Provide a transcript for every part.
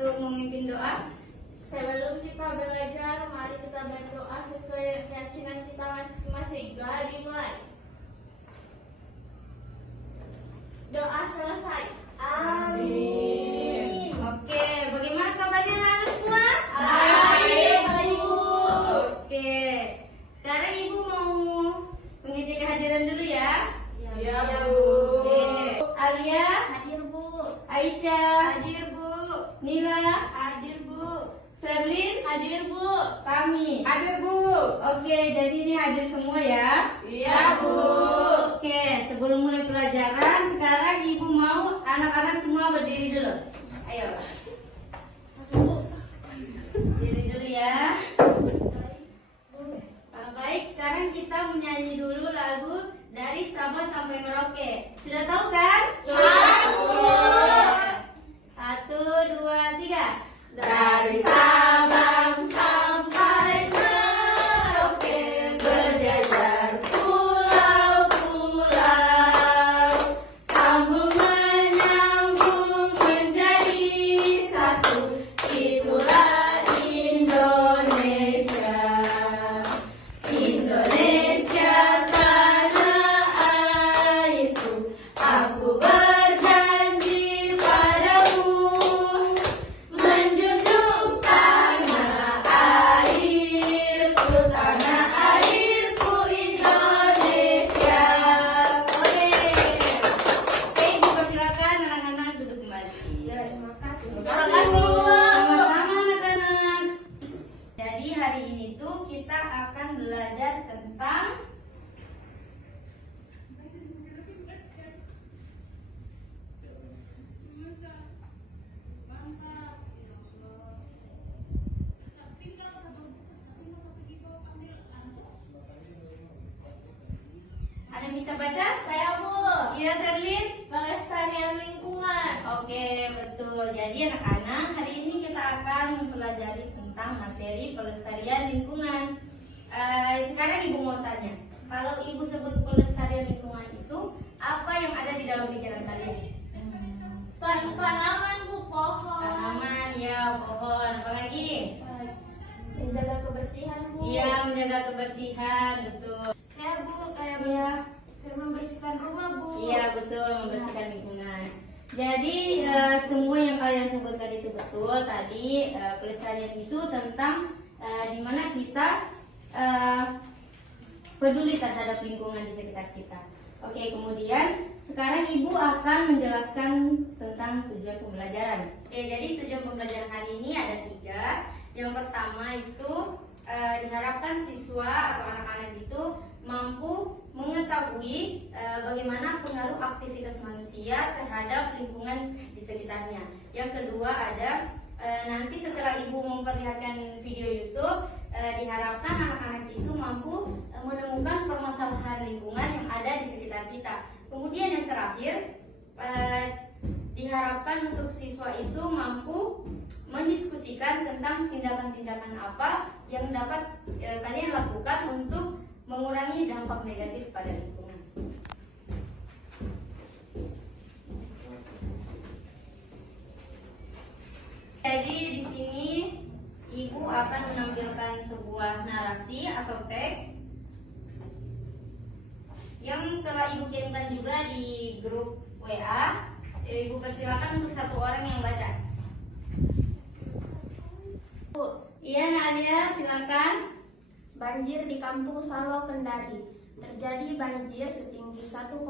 untuk memimpin doa. Sebelum kita belajar, mari kita berdoa sesuai keyakinan kita masing-masing. Doa dimulai. Doa selesai. Amin. Oke, bagaimana kabarnya anak semua? Baik, Ibu. Oke, sekarang Ibu mau mengisi kehadiran dulu ya. Ya, Bu. Oke, Alia, Hadir, Bu. Aisyah, Hadir, Bu. Nila, Hadir, Bu. Sherlyn, Hadir, Bu. Kami. Hadir, Bu. Oke, jadi ini hadir semua ya. Iya, Bu. Oke, sebelum mulai pelajaran, sekarang Ibu mau anak-anak semua berdiri dulu. Ayo. Berdiri dulu ya. Baik, sekarang kita menyanyi dulu lagu dari Sabang sampai Merauke. Sudah tahu kan? Satu, dua, tiga. Dari Sabang sampai Merauke, berjajar pulau-pulau, sambung menyambung menjadi satu, itulah Indonesia. Indonesia tanah airku, aku berjanji padamu, menjunjung tanah airku Indonesia. Oke, Ibu persilakan anak-anak duduk kembali. Terima kasih. Sama-sama anak-anak. Jadi hari ini tuh kita akan belajar tentang ada yang bisa baca? Saya, Bu. Iya, Sherlyn. Pelestarian lingkungan. Oke, betul. Jadi anak-anak, hari ini kita akan mempelajari tentang materi pelestarian lingkungan. Sekarang Ibu mau tanya, kalau Ibu sebut pelestarian lingkungan itu, apa yang ada di dalam pikiran kalian? Tanaman, Bu, pohon. Tanaman, ya, pohon. Apalagi? Menjaga kebersihan, Bu. Iya, menjaga kebersihan, betul. Saya, Bu, kayak membersihkan rumah, Bu. Iya, betul, membersihkan lingkungan. Jadi semua yang kalian sebutkan itu betul. Tadi pelestarian itu tentang dimana kita peduli terhadap lingkungan di sekitar kita. Oke, kemudian sekarang Ibu akan menjelaskan tentang tujuan pembelajaran. Oke, jadi tujuan pembelajaran hari ini ada 3. Yang pertama itu diharapkan siswa atau anak-anak itu mampu mengetahui bagaimana pengaruh aktivitas manusia terhadap lingkungan di sekitarnya. Yang kedua ada nanti setelah Ibu memperlihatkan video YouTube, diharapkan anak-anak itu mampu menemukan permasalahan lingkungan yang ada di sekitar kita. Kemudian yang terakhir diharapkan untuk siswa itu mampu mendiskusikan tentang tindakan-tindakan apa yang dapat kalian lakukan untuk mengurangi dampak negatif pada lingkungan. Jadi di sini Ibu akan menampilkan sebuah narasi atau teks yang telah Ibu kirimkan juga di grup WA. Ibu persilakan untuk satu orang yang baca. Bu, Iya, Nadia, silakan. banjir di Kampung Salo, Kendari. Terjadi banjir setinggi 1,5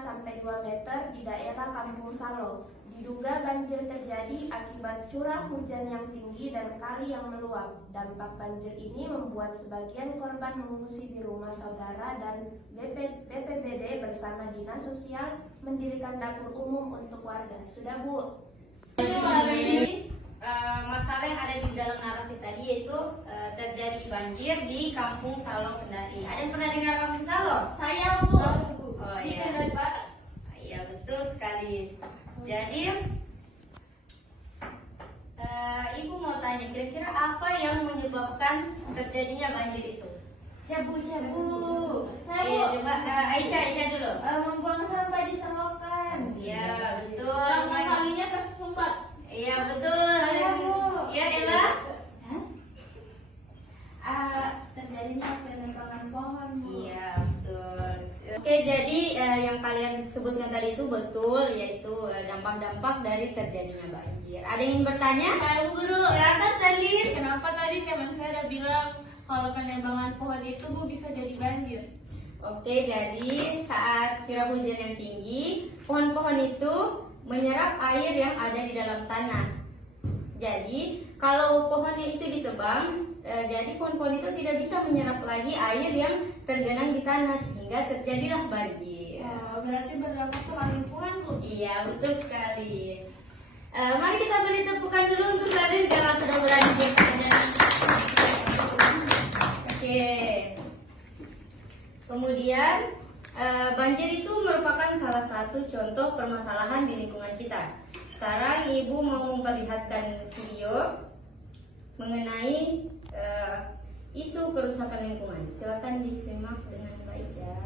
sampai 2 meter di daerah Kampung Salo. Diduga banjir terjadi akibat curah hujan yang tinggi dan kali yang meluap. Dampak banjir ini membuat sebagian korban mengungsi di rumah saudara dan BPBD bersama Dinas Sosial mendirikan dapur umum untuk warga. Sudah, Bu? Masalah yang ada di dalam narasi tadi yaitu terjadi banjir di Kampung Salo, Kendari. Ada yang pernah dengar Kampung Salo? Saya, Bu. Oh iya. Iya, betul sekali. Jadi Ibu mau tanya, kira-kira apa yang menyebabkan terjadinya banjir itu? Saya, Bu. Iya, coba Aisyah dulu. Membuang sampah di selokan. Iya, betul. Kalinya tersumbat. Iya, betul. tadi itu betul, yaitu dampak-dampak dari terjadinya banjir. Ada yang ingin bertanya? Saya guru, Silakan Selin. kenapa tadi teman saya ada bilang kalau penebangan pohon itu Bu bisa jadi banjir? Oke, jadi saat curah hujan yang tinggi, pohon-pohon itu menyerap air yang ada di dalam tanah. Jadi, kalau pohonnya itu ditebang, jadi pohon-pohon itu tidak bisa menyerap lagi air yang tergenang di tanah sehingga terjadilah banjir. Berarti berdampak sama lingkungan Bu. Iya, betul sekali. Mari kita beri tepukan dulu untuk Selin karena sudah berani bertanya. Oke. Kemudian banjir itu merupakan salah satu contoh permasalahan di lingkungan kita. Sekarang Ibu mau memperlihatkan video mengenai isu kerusakan lingkungan. Silakan disimak dengan baik ya.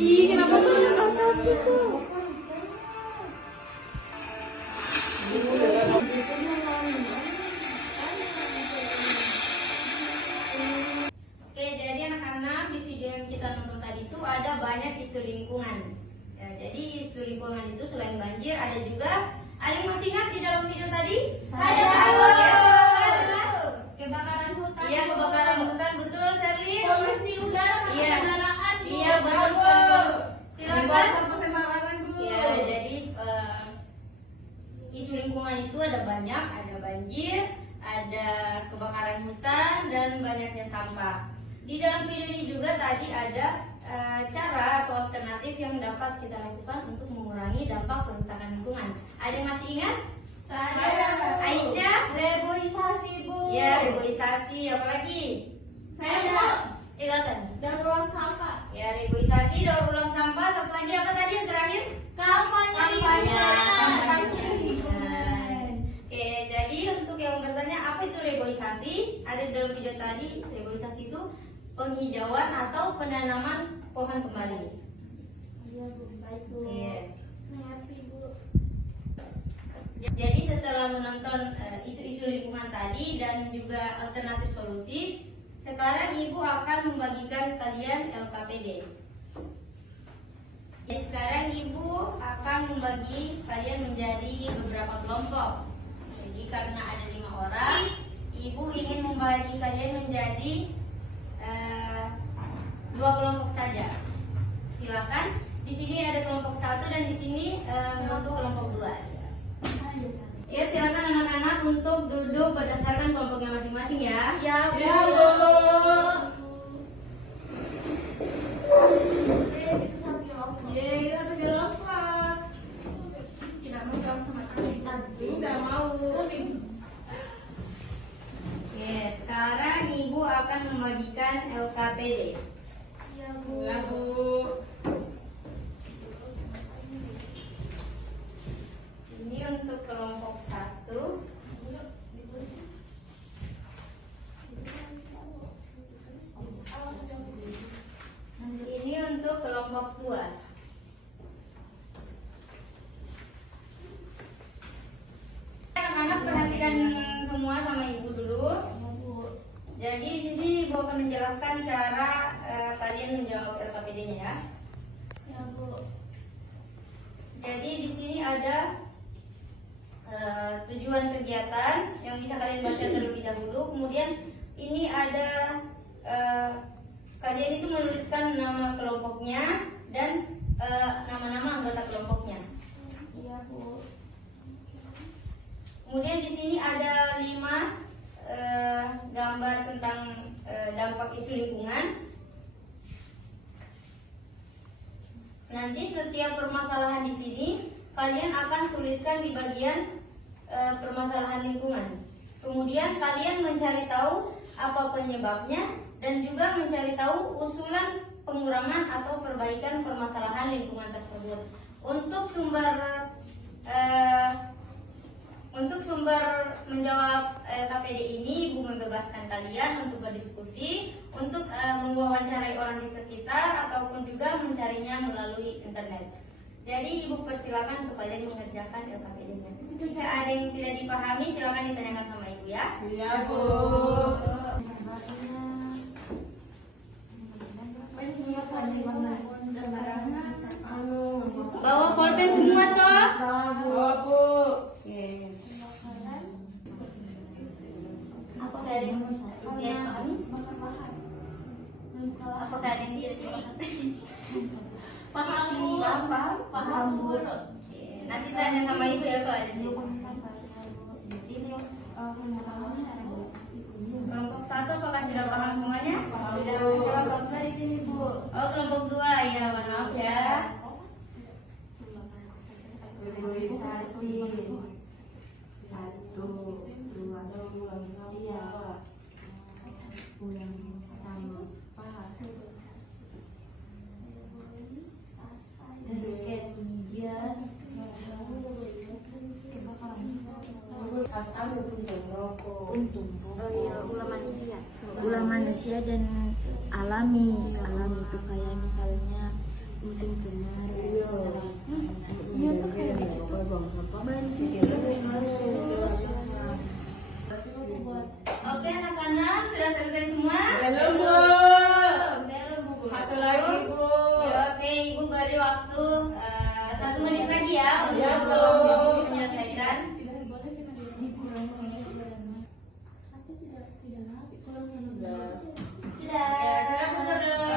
Ih, kenapa tuh rasa gitu? Oke, jadi anak-anak di video yang kita nonton tadi itu ada banyak isu lingkungan. Ya, jadi isu lingkungan itu selain banjir ada yang masih ingat di dalam video tadi? Saya tahu. Ya, Kebakaran hutan. iya, kebakaran hutan, betul Serlin. Polusi udara sama Iya. kendaraan Bu. Iya, betul sekali. Silakan. Sembarangan Bu. Ya, jadi isu lingkungan itu ada banyak, ada banjir, ada kebakaran hutan, dan banyaknya sampah. Di dalam video ini juga tadi ada cara atau alternatif yang dapat kita lakukan untuk mengurangi dampak kerusakan lingkungan. Ada yang masih ingat? Saya. Aisyah? Reboisasi Bu. Ya, reboisasi, apalagi? Saya. Silakan. Dan ruang sampah. Ya, reboisasi, daur ulang sampah. Satu lagi apa tadi yang terakhir? Kampanye Kampanye. lingkungan. Oke, jadi untuk yang bertanya apa itu reboisasi? Ada di dalam video tadi, reboisasi itu penghijauan atau penanaman pohon kembali. Iya Bu, baik Bu. Iya. Mengerti Bu. Jadi setelah menonton isu-isu lingkungan tadi dan juga alternatif solusi, sekarang Ibu akan membagikan kalian LKPD. Jadi sekarang Ibu akan membagi kalian menjadi beberapa kelompok. Jadi karena ada 5 orang, Ibu ingin membagi kalian menjadi 2 kelompok saja. Silakan. Di sini ada kelompok 1 dan di sini untuk kelompok 2. Ya, silakan anak-anak untuk duduk berdasarkan kelompoknya masing-masing ya. Ya Bu. Yeay, kita sudah lapar. Tidak mau jawab sama kita. Tidak mau. Oke, sekarang Ibu akan membagikan LKPD. Ya Bu. Ini untuk kelompok 1. Ini untuk kelompok 2. Anak-anak perhatikan semua sama Ibu dulu. Jadi di sini Ibu akan menjelaskan cara kalian menjawab LKPD-nya ya. Ya Bu. Jadi di sini ada tujuan kegiatan yang bisa kalian baca terlebih dahulu. Kemudian ini ada kalian itu menuliskan nama kelompoknya dan nama-nama anggota kelompoknya. Iya Bu. Kemudian di sini ada 5 gambar tentang dampak isu lingkungan. Nanti setiap permasalahan di sini kalian akan tuliskan di bagian permasalahan lingkungan. Kemudian kalian mencari tahu apa penyebabnya dan juga mencari tahu usulan pengurangan atau perbaikan permasalahan lingkungan tersebut. Untuk sumber menjawab KPD ini, Ibu membebaskan kalian untuk berdiskusi, untuk mewawancarai orang di sekitar ataupun juga mencarinya melalui internet. Jadi Ibu persilakan untuk kalian mengerjakan LKPD-nya. Jika ada yang tidak dipahami, silakan ditanyakan sama Ibu ya. Iya, Bu. Bawa pulpen semua toh? Bawa, Bu. Oke. Apakah ada yang tidak dipahami? Apakah ada yang tidak dipahami? Paham, Bu. Paham, Bu. Oke, nanti tanya sama Ibu ya kalau ada yang tidak paham. Kelompok 1 apakah sudah paham semuanya? Kelompok 2 di sini, Bu. Oh, kelompok 2 ya, maaf ya. Reboisasi 1, 2, iya, buang sampah, terus ketiga ulah manusia dan alami itu kayak misalnya musim kemarau. Iya tuh kayak Oke anak-anak, sudah selesai semua? Belum, Bu. Belum, Bu. Satu lagi, Bu. Ya, oke, Ibu beri waktu 1 menit lagi ya Iya, Bu. untuk menyelesaikan. Sudah.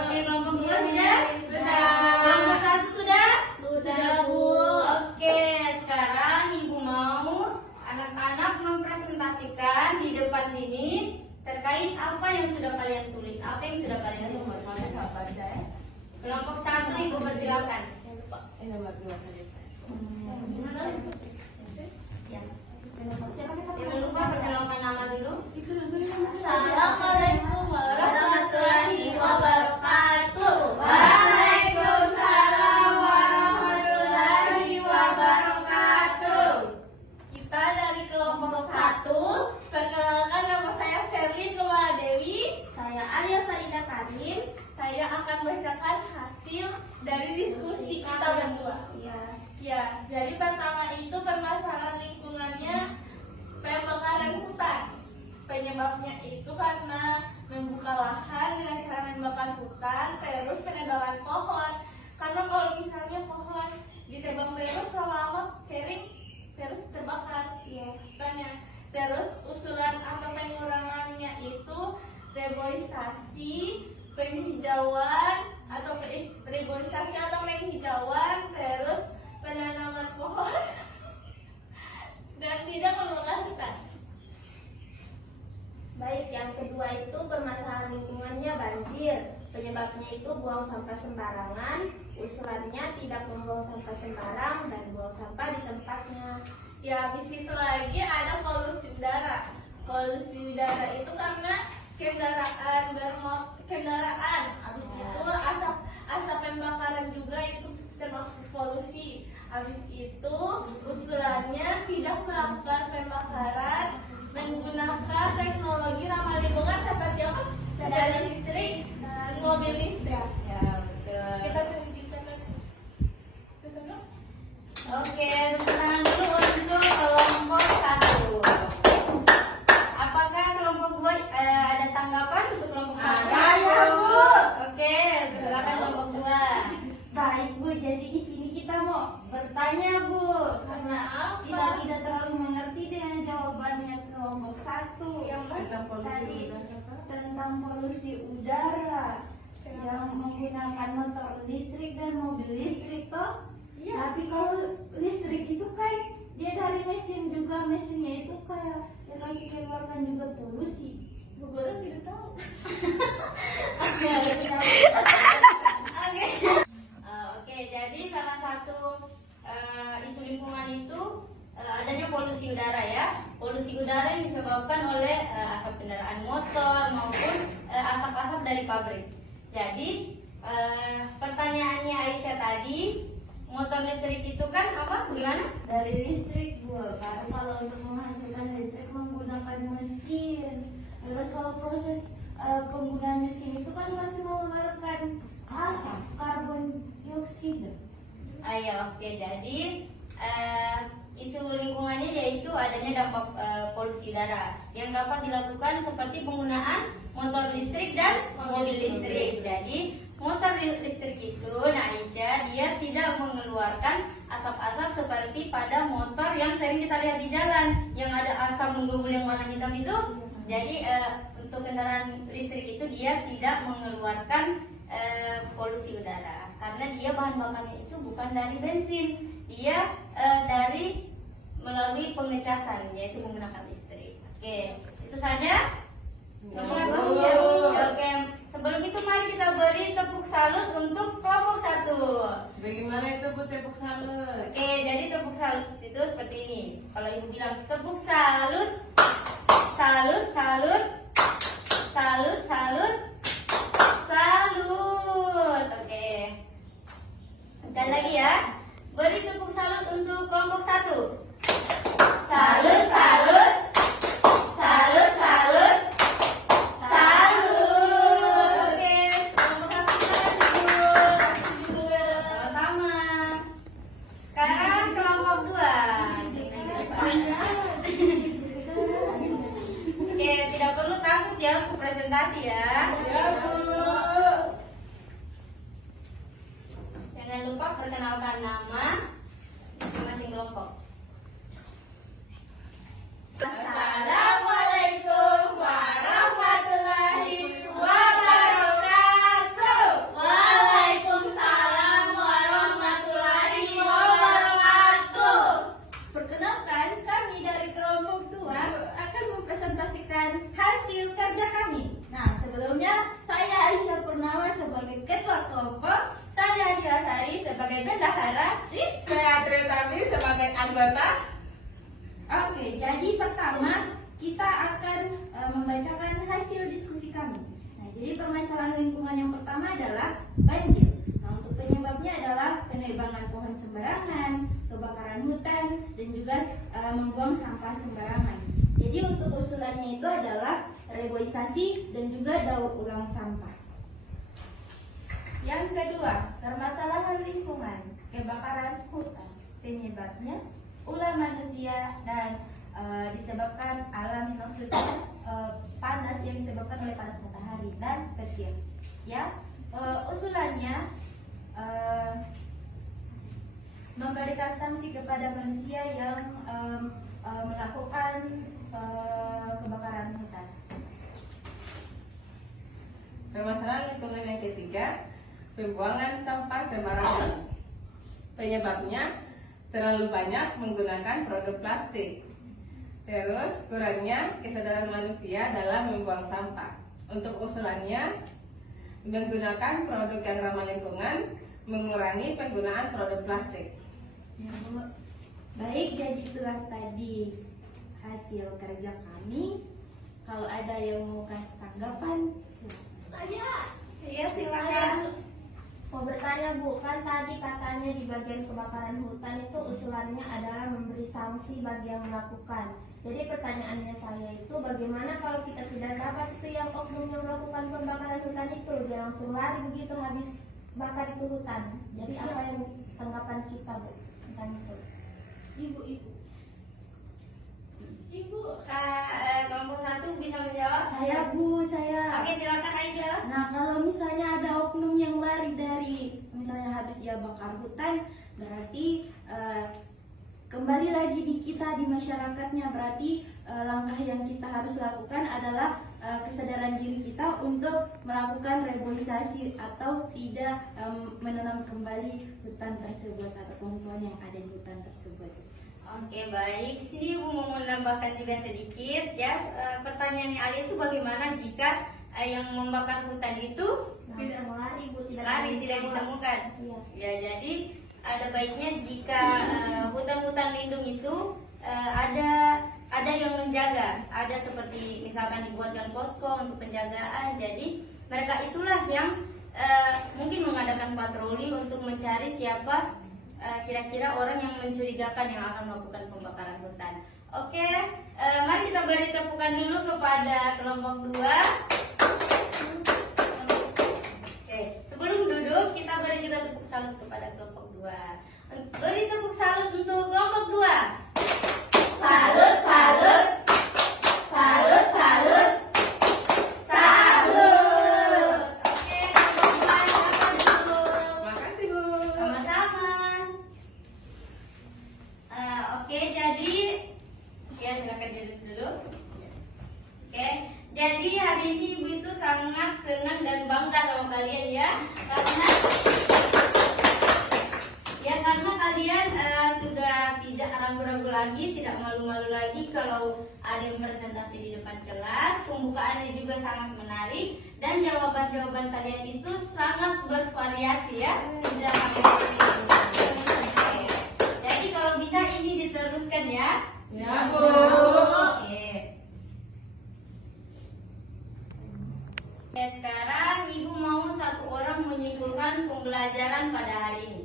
Oke, kelompok 2 sudah? Sudah. Kelompok 1 sudah? Sudah, Bu. Oke, sekarang Ibu mau anak-anak mempresentasikan di depan sini terkait apa yang sudah kalian tulis, apa yang sudah kalian diskusikan. Kelompok 1 Ibu persilakan. Ya. Jangan lupa perkenalkan nama dulu. Assalamualaikum warahmatullahi wabarakatuh. Waalaikumsalam warahmatullahi wabarakatuh. Kita dari kelompok 1, perkenalkan nama saya Serlin Kumala Dewi. Saya Arya Farida Karim. Saya akan bacakan hasil dari diskusi kita berdua. Ya, jadi pertama itu permasalahan lingkungannya pembakaran hutan. Penyebabnya itu karena membuka lahan dengan cara membakar hutan, terus penebangan pohon. Karena kalau misalnya pohon ditebang terus lama-lama kering, terus terbakar. Ya, tanya. Terus usulan atau pengurangannya itu reboisasi, penghijauan atau reboisasi atau penghijauan, terus penanaman pohon dan tidak membakar hutan. Baik, yang kedua itu permasalahan lingkungannya banjir. Penyebabnya itu buang sampah sembarangan. Usulannya tidak membuang sampah sembarang dan buang sampah di tempatnya. Ya, habis itu lagi ada polusi udara. Polusi udara itu karena kendaraan. Habis itu asap pembakaran juga itu termasuk polusi. Habis itu usulannya tidak melakukan pembakaran, menggunakan teknologi ramah lingkungan seperti apa? Sepeda listrik dan mobil listrik. Ya, betul. Kita terbicara. Oke, tepuk tangan dulu untuk kelompok 1. Apakah kelompok 2 ada tanggapan untuk kelompok 1? Ada, Bu. Oke, silakan kelompok 2. Baik, Bu, jadi di sini kita mau bertanya, Bu, karena Apa? kita tidak terlalu mengerti dengan jawabannya kelompok 1 Yang tadi tentang polusi udara yang menggunakan motor listrik dan mobil listrik toh. Iya. Tapi kalau listrik itu kan dia dari mesin juga, mesinnya itu kayak yang kasih keluarkan juga polusi. Bu Guru tidak tahu. Oke, jadi salah satu isu lingkungan itu adanya polusi udara ya. motor maupun asap-asap dari pabrik. Jadi pertanyaannya Aisyah tadi, motor listrik itu kan apa? Bagaimana? Dari listrik Bu. Karena kalau untuk menghasilkan listrik menggunakan mesin. Terus kalau proses penggunaan mesin itu kan masih mengeluarkan asap karbon dioksida. Ayo, oke. Jadi isu lingkungannya yaitu adanya dampak polusi udara yang dapat dilakukan seperti penggunaan motor listrik dan mobil listrik. Jadi motor listrik itu, nah Aisyah, dia tidak mengeluarkan asap-asap seperti pada motor yang sering kita lihat di jalan yang ada asap menggembul yang warna hitam itu. Jadi untuk kendaraan listrik itu dia tidak mengeluarkan polusi udara karena dia bahan bakarnya itu bukan dari bensin, dia dari melalui pengecasan yaitu menggunakan listrik. Oke, itu saja. Oke, sebelum itu mari kita beri tepuk salut untuk kelompok 1. Bagaimana itu Bu tepuk salut? Oke, jadi tepuk salut itu seperti ini. Kalau ibu bilang tepuk salut, salut, salut, salut, salut, salut. Oke. Sekali lagi ya. Beri tepuk salut untuk kelompok 1. Salut, salut, salut, salut, salut. Oke, kelompok 1 sama-sama. Sekarang kelompok 2. Oke, tidak perlu takut ya aku presentasi ya. Ya Bu. Jangan lupa perkenalkan nama masing-masing kelompok. Assalamualaikum warahmatullahi wabarakatuh. Waalaikumsalam warahmatullahi wabarakatuh. Perkenalkan, kami dari kelompok 2 akan mempresentasikan hasil kerja kami. Nah, sebelumnya saya Aisyah Purnama sebagai ketua kelompok. Saya Aisyah Sari sebagai bendahara. Saya Tritami sebagai anggota. Oke, jadi pertama kita akan membacakan hasil diskusi kami. Nah, jadi permasalahan lingkungan yang pertama adalah banjir. Nah, untuk penyebabnya adalah penebangan pohon sembarangan, kebakaran hutan, dan juga membuang sampah sembarangan. Jadi untuk usulannya itu adalah reboisasi dan juga daur ulang sampah. Yang kedua, permasalahan lingkungan, kebakaran hutan. Penyebabnya ulah manusia dan disebabkan alam, maksudnya panas yang disebabkan oleh panas matahari dan petir. Ya, usulannya memberikan sanksi kepada manusia yang melakukan kebakaran hutan. Permasalahan lingkungan yang ketiga, pembuangan sampah sembarangan. Penyebabnya terlalu banyak menggunakan produk plastik. Terus kurangnya kesadaran manusia dalam membuang sampah. Untuk usulannya, menggunakan produk yang ramah lingkungan, mengurangi penggunaan produk plastik. Ya, Bu. Baik, jadi itulah tadi hasil kerja kami. Kalau ada yang mau kasih tanggapan, silakan. Iya silakan. Mau bertanya Bu, kan tadi katanya di bagian kebakaran hutan itu usulannya adalah memberi sanksi bagi yang melakukan. Jadi pertanyaannya saya itu bagaimana kalau kita tidak dapat itu yang oknum yang melakukan pembakaran hutan itu, dia langsung lari begitu habis bakar itu hutan. Jadi apa yang tanggapan kita Bu tentang itu? Ibu, kelompok 1 bisa menjawab? Saya Bu, saya. Oke, silakan Aisyah. Nah, kalau misalnya ada oknum yang lari dari misalnya habis ia bakar hutan, berarti kembali lagi di kita, di masyarakatnya. Berarti langkah yang kita harus lakukan adalah kesadaran diri kita untuk melakukan reboisasi atau tidak menanam kembali hutan tersebut atau pohon-pohon yang ada di hutan tersebut. Oke, baik. Sini Ibu mau menambahkan juga sedikit ya. Pertanyaannya Ali itu bagaimana jika yang membakar hutan itu Langsung lari Bu, lari tidak ditemukan? Iya. Ya, jadi ada baiknya jika hutan-hutan lindung itu ada ada yang menjaga, ada seperti misalkan dibuatkan posko untuk penjagaan. Jadi mereka itulah yang mungkin mengadakan patroli untuk mencari siapa kira-kira orang yang mencurigakan yang akan melakukan pembakaran hutan. Oke, mari kita beri tepukan dulu kepada kelompok 2. Oke, sebelum duduk kita beri juga tepuk salut kepada kelompok 2. Beri tepuk salut untuk kelompok 2. Salut, salut. Salut, salut. Salut. Oke, kelompok 2 silakan duduk. Makasih Bu. Sama-sama. Oke, jadi ya silakan duduk dulu. Oke, jadi hari ini Ibu itu sangat senang dan bangga sama kalian ya, karena kalian sudah tidak ragu-ragu lagi, tidak malu-malu lagi kalau ada yang presentasi di depan kelas. Pembukaannya juga sangat menarik dan jawaban-jawaban kalian itu sangat bervariasi ya. Tidak Oke. Jadi kalau bisa ini diteruskan ya. Ya Bu. Oke. Oke, sekarang Ibu mau satu orang menyimpulkan pembelajaran pada hari ini.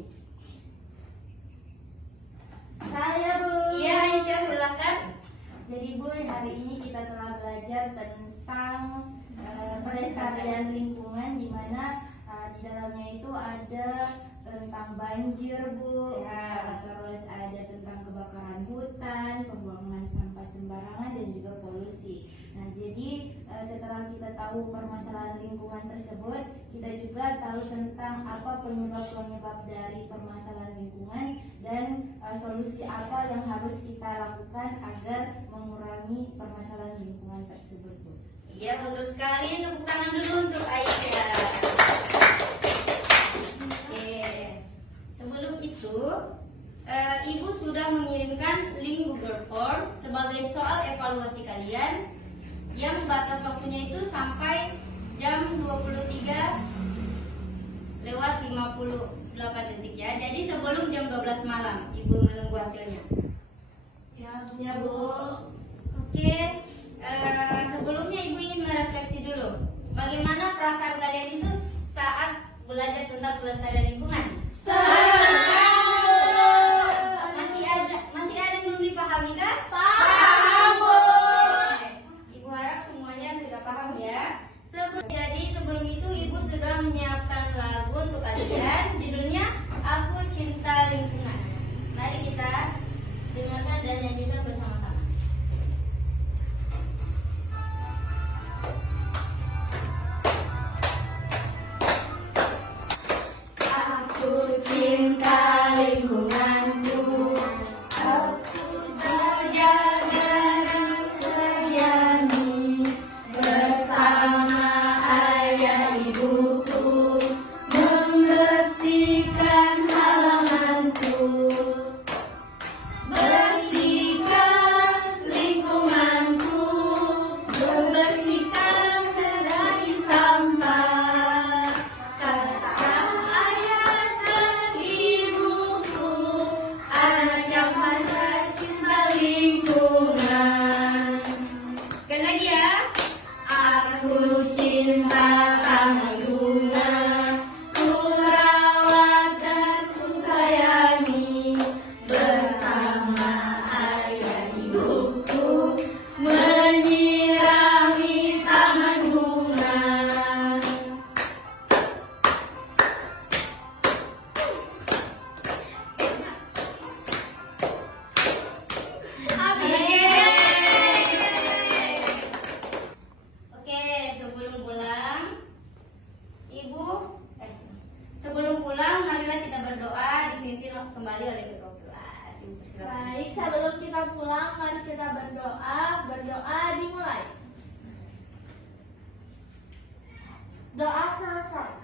Saya Bu. Iya, Aisyah silakan. Jadi Bu, hari ini kita telah belajar tentang pelestarian lingkungan, di mana di dalamnya itu ada tentang banjir Bu, Ya. terus ada tentang kebakaran hutan, pembuangan sampah sembarangan dan juga polusi. Nah, jadi setelah kita tahu permasalahan lingkungan tersebut, kita juga tahu tentang apa penyebab-penyebab dari permasalahan lingkungan dan solusi apa yang harus kita lakukan agar mengurangi permasalahan lingkungan tersebut, Bu. Iya, betul sekali. Tepuk tangan dulu untuk Aisyah. Oke. Sebelum itu, Ibu sudah mengirimkan link Google Form sebagai soal evaluasi kalian yang batas waktunya itu sampai jam 23:58 ya. Jadi sebelum jam 12 malam Ibu menunggu hasilnya. Ya Bu. Oke, sebelumnya Ibu ingin merefleksi dulu. Bagaimana perasaan kalian itu saat belajar tentang pelestarian lingkungan? Masih ada yang belum dipahami kan? Paham Bu. Oke, Ibu harap semuanya sudah paham ya. Jadi sebelum itu Ibu sudah menyiapkan lagu untuk kalian. Judulnya Aku Cinta Lingkungan. Mari kita dengarkan dan nyanyikan bersama-sama. Aku cinta lingkunganku, aku jaga dan sayangi bersama ayah ibuku, membersihkan halamanku, bersihkan lingkunganku, membersihkan dari sampah. Kata ayah dan ibuku, anak yang pandai cinta lingkungan. Sekali lagi ya. Aku cinta taman bunga, ku rawat dan ku sayangi bersama ayah ibuku, menyirami taman bunga. Oke, sebelum pulang, marilah kita berdoa dipimpin kembali oleh ketua kelas. Ibu persilakan. Baik, sebelum kita pulang, mari kita berdoa. Berdoa dimulai. Doa selesai.